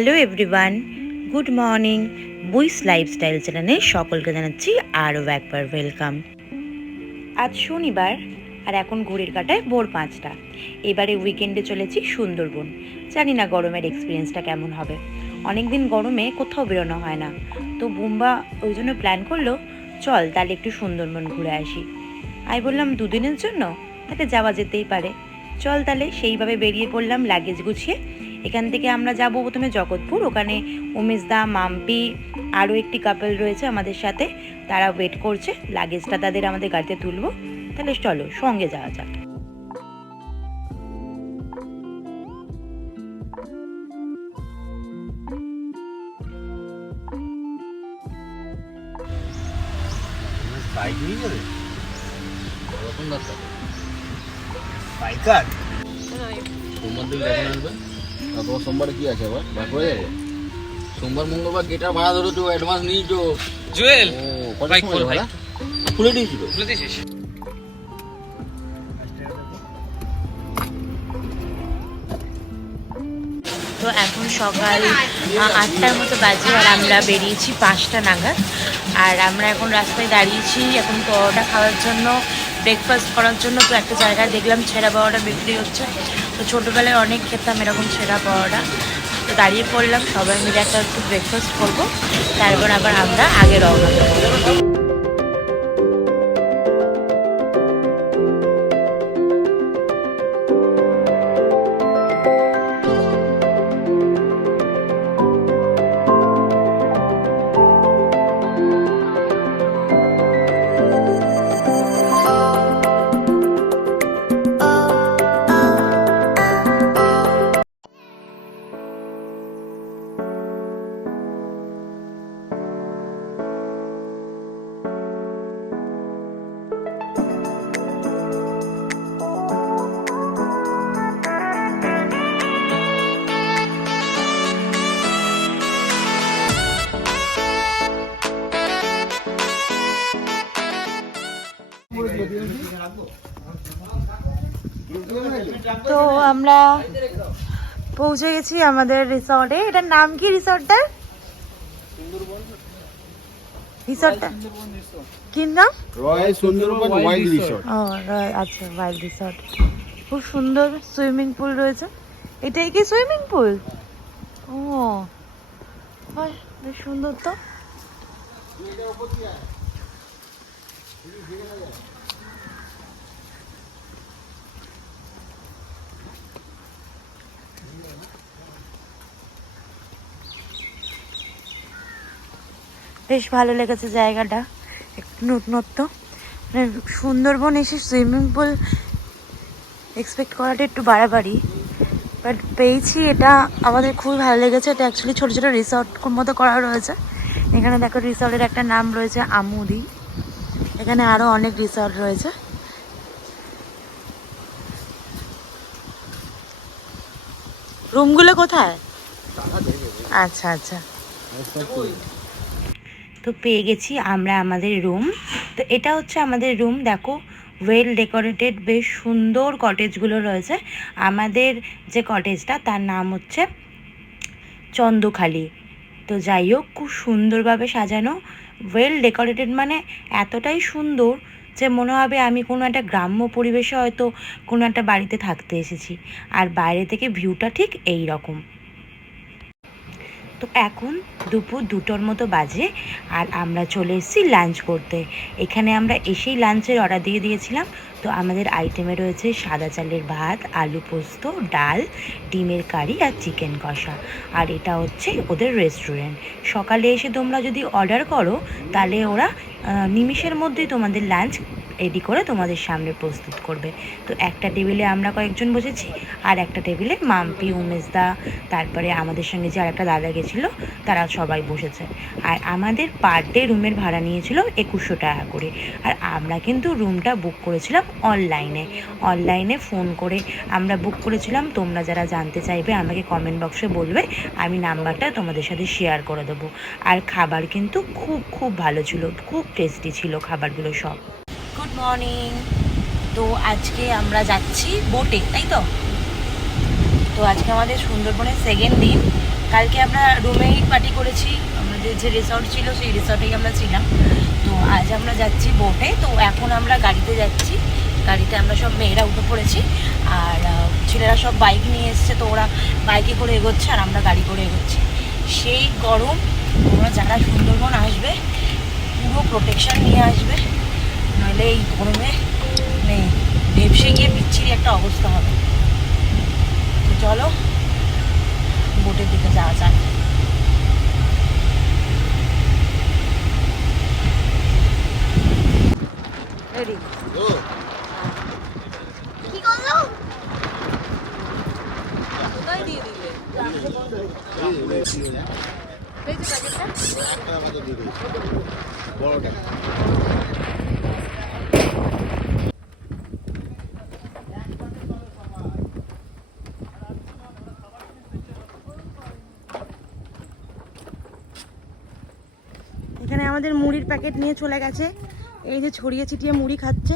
Hello everyone, good morning. বুইস lifestyle চ্যানেলে সকলকে জানাচ্ছি আরও একবার ওয়েলকাম। আজ শনিবার আর এখন ঘড়ির কাঁটায় ভোর 5টা। এবারে উইকেন্ডে চলেছি সুন্দরবন। জানি না গরমের এক্সপিরিয়েন্সটা কেমন হবে। অনেক দিন গরমে কোথাও বেরোনো হয় না, তো বুম্বা ওই জন্য প্ল্যান করলো চল তাহলে একটু সুন্দরবন ঘুরে আসি। আমি বললাম দুদিনের জন্য, তাহলে যাওয়া যেতেই পারে, চল তাহলে। সেইভাবে বেরিয়ে পড়লাম লাগেজ গুছিয়ে। এখান থেকে আমরা যাব প্রথমে জগৎপুর। ওখানে উমেশদা, মাম্পি, আরও একটি কাপল রয়েছে আমাদের সাথে, তারা ওয়েট করছে। লাগেজটা তাদের আমাদের গাড়িতে তুলবো। তাহলে চলো সঙ্গে যাওয়া যাক। বাইক নিয়ে যাবে ওরকম রাস্তা বাইকার সোমবার দিন কখন আসবে? তোমার সোমবারে কি আছে আবার বাক হয়ে যাবে? সোমবার মঙ্গলবার গেটার ভাড়া ধরো তো, অ্যাডভান্স নিয়েছো জুয়েল? বাইক ভাড়া খুলে দিয়েছিল? খুলে দিয়েছিস? তো এখন সকাল 8টার মতো বাজে আর আমরা বেরিয়েছি 5টা নাগাদ। আর আমরা এখন রাস্তায় দাঁড়িয়েছি এখন পরোটা খাওয়ার জন্য, ব্রেকফাস্ট করার জন্য। তো একটা জায়গায় দেখলাম ছেঁড়া পরোটা বিক্রি হচ্ছে। তো ছোটোবেলায় অনেক খেতাম এরকম ছেঁড়া পরোটা। তো দাঁড়িয়ে পড়লাম, সবাই মিলে একটু ব্রেকফাস্ট করবো, তারপর আবার আমরা আগে রওনা দেবো। তো আমরা পৌঁছে গেছি আমাদের রিসর্টে। এটার নাম কি রিসর্টটার? রিসর্টটা কি নাম? Royal Sundarban wild resort. ও আচ্ছা, ওয়াইল্ড রিসর্ট। খুব সুন্দর সুইমিং পুল রয়েছে। এটাই কি সুইমিং পুল? ও বাহ, বেশ সুন্দর তো। বেশ ভালো লেগেছে জায়গাটা, একটু নতুনত্ব। মানে সুন্দরবন এসে সুইমিং পুল এক্সপেক্ট করাটা একটু বাড়াবাড়ি, বাট পেয়েছি। এটা আমাদের খুবই ভালো লেগেছে। এটা অ্যাকচুয়ালি ছোটো ছোটো রিসর্ট মতো করা রয়েছে। এখানে দেখো রিসর্টের একটা নাম রয়েছে আমুদি। এখানে আরও অনেক রিসর্ট রয়েছে। রুমগুলো কোথায়? আচ্ছা আচ্ছা, তো পেয়ে গেছি আমরা আমাদের রুম। তো এটা হচ্ছে আমাদের রুম। দেখো ওয়েল ডেকোরেটেড, বেশ সুন্দর কটেজগুলো রয়েছে। আমাদের যে কটেজটা তার নাম হচ্ছে চন্দ্রখালি। তো যাই হোক, খুব সুন্দরভাবে সাজানো, ওয়েল ডেকোরেটেড, মানে এতটাই সুন্দর যে মনে হবে আমি কোনো একটা গ্রাম্য পরিবেশে হয়তো কোনো একটা বাড়িতে থাকতে এসেছি। আর বাইরে থেকে ভিউটা ঠিক এই রকম। তো এখন দুপুর 2টোর মতো বাজে আর আমরা চলে এসেছি লাঞ্চ করতে। এখানে আমরা এসেই লাঞ্চের অর্ডার দিয়ে দিয়েছিলাম। তো আমাদের আইটেমে রয়েছে সাদা চালের ভাত, আলু পোস্ত, ডাল, ডিমের কারি আর চিকেন কষা। আর এটা হচ্ছে ওদের রেস্টুরেন্ট। সকালে এসে তোমরা যদি অর্ডার করো তাহলে ওরা নিমিষের মধ্যেই তোমাদের লাঞ্চ রেডি করে তোমাদের সামনে প্রস্তুত করবে। তো একটা টেবিলে আমরা কয়েকজন বসেছি, আর একটা টেবিলে মাম্পি, উমেশদা, তারপরে আমাদের সঙ্গে যে আরেকটা দাদা গেছিলো তারা সবাই বসেছে। আর আমাদের পার ডে রুমের ভাড়া নিয়েছিল 2100 টাকা করে। আর আমরা কিন্তু রুমটা বুক করেছিলাম অনলাইনে ফোন করে আমরা বুক করেছিলাম। তোমরা যারা জানতে চাইবে আমাকে কমেন্ট বক্সে বলবে, আমি নাম্বারটা তোমাদের সাথে শেয়ার করে দেবো। আর খাবার কিন্তু খুব খুব ভালো ছিল, খুব টেস্টি ছিল খাবারগুলো সব। Good morning. তো আজকে আমরা যাচ্ছি বোটে, তাই তো? তো আজকে আমাদের সুন্দরবনের সেকেন্ড দিন। কালকে আমরা রুমেই পার্টি করেছি, আমাদের যে রিসর্ট ছিল সেই রিসর্টেই আমরা ছিলাম। তো আজ আমরা যাচ্ছি বোটে। তো এখন আমরা গাড়িতে যাচ্ছি, গাড়িতে আমরা সব মেয়েরা উঠে পড়েছি, আর ছেলেরা সব বাইক নিয়ে এসছে, তো ওরা বাইকে করে এগোচ্ছে আর আমরা গাড়ি করে এগোচ্ছি। সেই গরম, তোমরা যারা সুন্দরবন আসবে পুরো প্রোটেকশন নিয়ে আসবে, নাহলে এই গরমে মানে ভেপসে গিয়ে বিচ্ছিরি একটা অবস্থা হবে। তো চলো বোটের দিকে যাওয়া যাক। রেডি? কি করলো? কোথায় দিয়ে দিলে? পেয়েছে প্যাকেটটা? এখানে আমাদের মুড়ির প্যাকেট নিয়ে চলে গেছে, এই যে ছড়িয়ে ছিটিয়ে মুড়ি খাচ্ছে।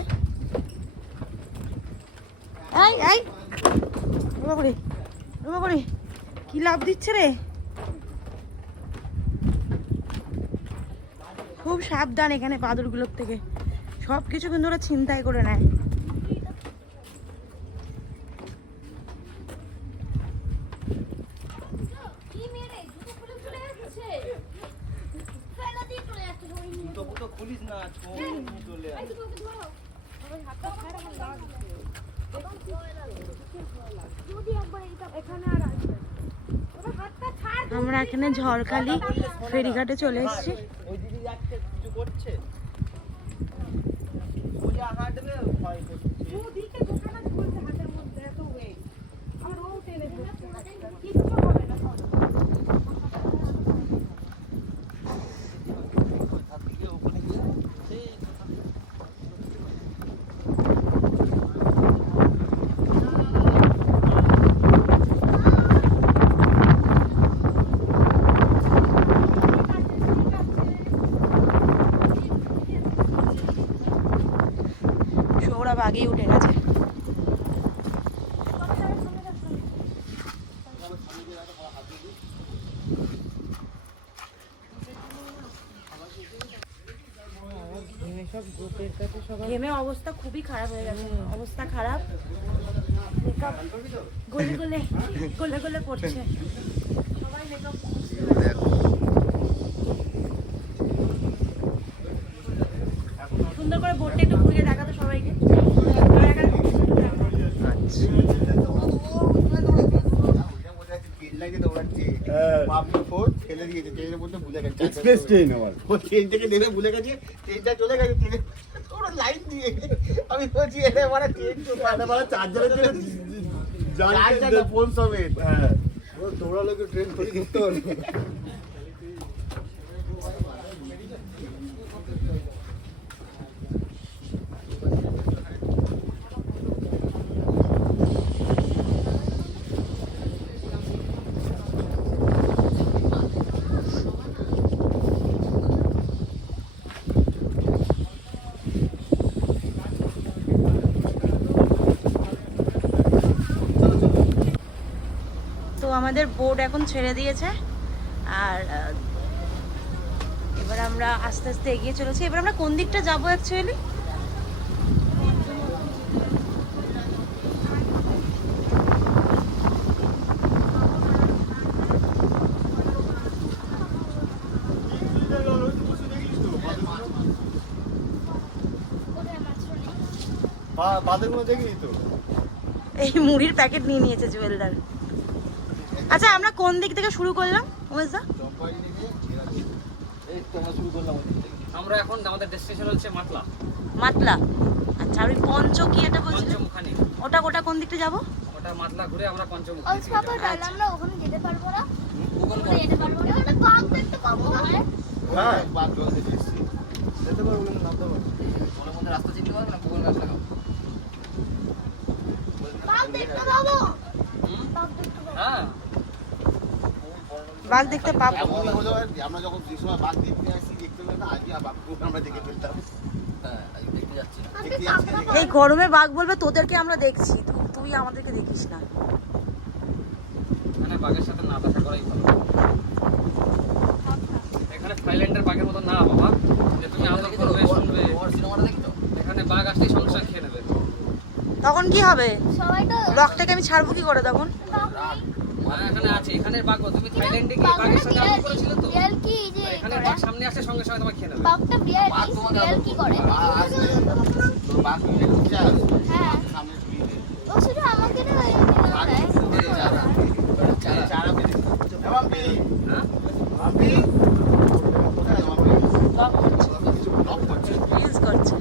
এই এই রুমা করে কি লাভ দিচ্ছে রে, খুব সাবধান এখানে বাদুড়গুলোর থেকে, সব কিছু কিন্তু ওরা ছিনতাই করে নেয়। আমরা এখানে ঝড়খালি ফেরিঘাটে চলে এসেছি। সৌরভ আগেই উঠে গেছে। ঘেমে অবস্থা খুবই খারাপ হয়ে গেছে, অবস্থা খারাপ, মেকআপ গলে গলে গলে গলে পড়ছে, সবাই মেকআপ। সুন্দর করে বোর্ডটা একটু ঘুরিয়ে দেখাতো সবাইকে। এক্সপ্রেস ট্রেন আমার ট্রেন থেকে নেমে ভুলে গেছে, ট্রেনটা চলে গেছে, ট্রেনে ওরা লাইন দিয়ে আমি বলছি এলে মানে ট্রেন চলে চার্জারের জন্য ফোন সমেত। হ্যাঁ ও দৌড়ালো কি ট্রেন ধরে ধরতে পারবে। তো আমাদের বোট এখন ছেড়ে দিয়েছে, আর এবার আমরা আস্তে আস্তে এগিয়ে চলেছি। এবার আমরা কোন দিকটা যাবো অ্যাকচুয়ালি? দেখিনি তো, এই মুড়ির প্যাকেট নিয়ে নিয়েছে জুয়েলদার। আচ্ছা আমরা কোন দিক থেকে শুরু করলাম ওমেশদা? আমরা এখন আমাদের ডেস্টিনেশন হচ্ছে মাতলা। মাতলা, আচ্ছা। আর ওই পঞ্চ কি এটা বলছিলেন? পঞ্চমুখানি। ওটা কোন দিকটা যাবো? ওটা মাতলা ঘুরে আমরা পঞ্চমুখী ওই পাপা তাহলে আমরা ওখানে যেতে পারবো না, ওখানে যেতে পারবো না, ওখানে বাঘ দেখতে পাবো না। হ্যাঁ বাদ জল দেখে এসেছি, যেতে পারবো কিন্তু নামতে পারবো। ওর মধ্যে রাস্তা চিনতে পারবে না, গুগল ম্যাপ লাগাও। বাঘ দেখতে পাবো, বাঘ দেখতে পাবো। হ্যাঁ বাঘ দেখতে পাবো। আমরা যখন যে সময় বাঘ দেখতে আসি দেখতে পেলাম না, আজকে বাঘ আমরা দেখে ফেলতাম। হ্যাঁ আজকে দেখতে যাচ্ছি। দেখতে যাচ্ছি না। এই গরমে বাঘ বলবে তোদেরকে আমরা দেখছি, তুই আমাদেরকে দেখিস না। মানে এখানে বাঘের সাথে না দেখা করাই ভালো। এখানে থাইল্যান্ডের বাঘের মতো না বাবা, যে তুমি আদর করবে শুনবে। সিনেমাটা দেখি তো এখানে বাঘ আসলেই সংসার খেয়ে নেবে। তখন কি হবে? সবাই তো ব্লগটাকে আমি ছাড়বো কি করে তখন? এখানে আছে, এখানে বাঘ। তুমি থাইল্যান্ডে গিয়ে বাঘের সাথে আদর করেছিলে তো? বিড়াল কি যে এখানে বাঘ সামনে আসলে সঙ্গে সঙ্গে তোমাকে খেয়ে নেবে। বাঘটা বিড়াল কি করে? তোর বাপ মিলে ঢুকছে আর হ্যাঁ সামনে ঢুকিয়ে দে। ও শুধু আমাকে তো চারা বেরিয়ে বাপি হ্যাঁ? বাপি কোথায় বাপি লক করছে রিলস করছে।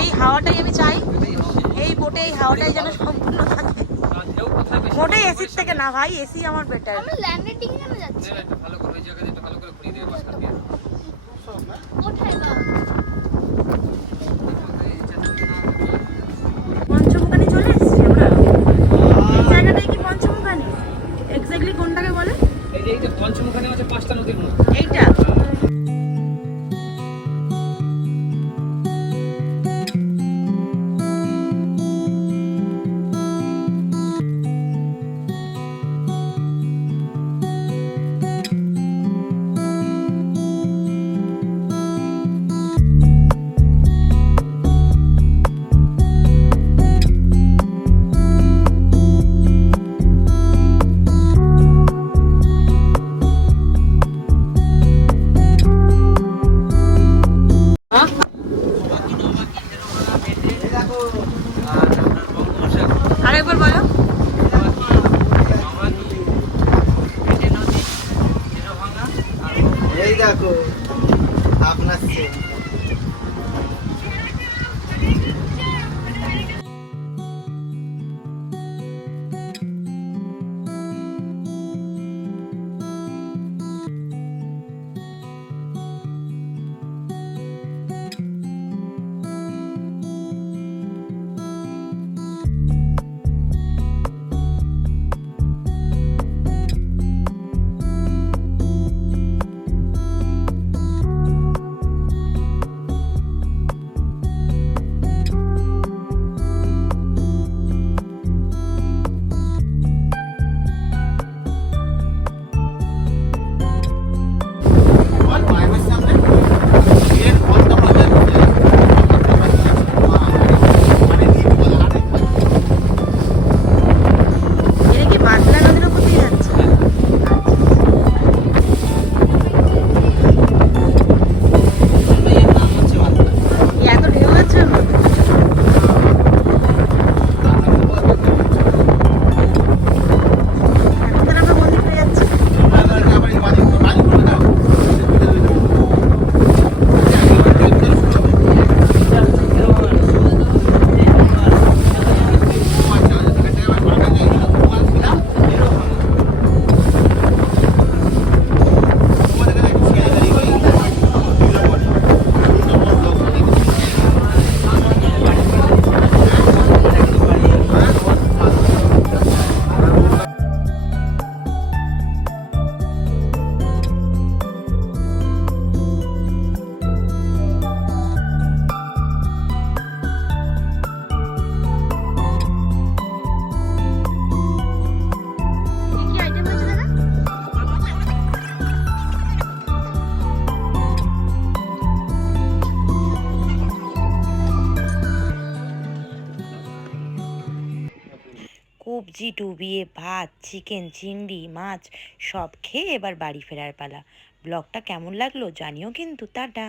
এই হাওয়াটাই আমি চাই, এই বোটে এই হাওয়াটাই যেন সম্পূর্ণ থাকে। আর ঢেউ কোথায় বেশি? মোটে এসির থেকে না ভাই, এসি আমার বেটার। আমরা ল্যান্ডের দিকে কেন যাচ্ছি? নেবে একটু ভালো করে, ওই জায়গাতে একটু ভালো করে ঘুরিয়ে দেবে মাঝখান দিয়ে। কোথায় বাঘ? পঞ্চমুখানি চলে এসেছি আমরা। এই জায়গাটাই কি পঞ্চমুখানি? এক্স্যাক্টলি কোনটাকে বলে? এই যে পঞ্চমুখানি আছে 5টা নদীর মধ্যে। এইটা? আরেকবার বলো। এই দেখো আপনার সে এটা কি বাদলা নদীর উপর দিয়ে যাচ্ছে? এই এত ঢেউ হচ্ছে না? এখন তাহলে আমরা মন্দির হয়ে যাচ্ছি। কি কি আইটেম আছে দাদা? কবজি ডুবিয়ে ভাত, চিকেন, চিংড়ি, মাছ সব খেয়ে এবার বাড়ি ফেরার পালা। ব্লগটা কেমন লাগলো জানিও কিন্তু। টাটা।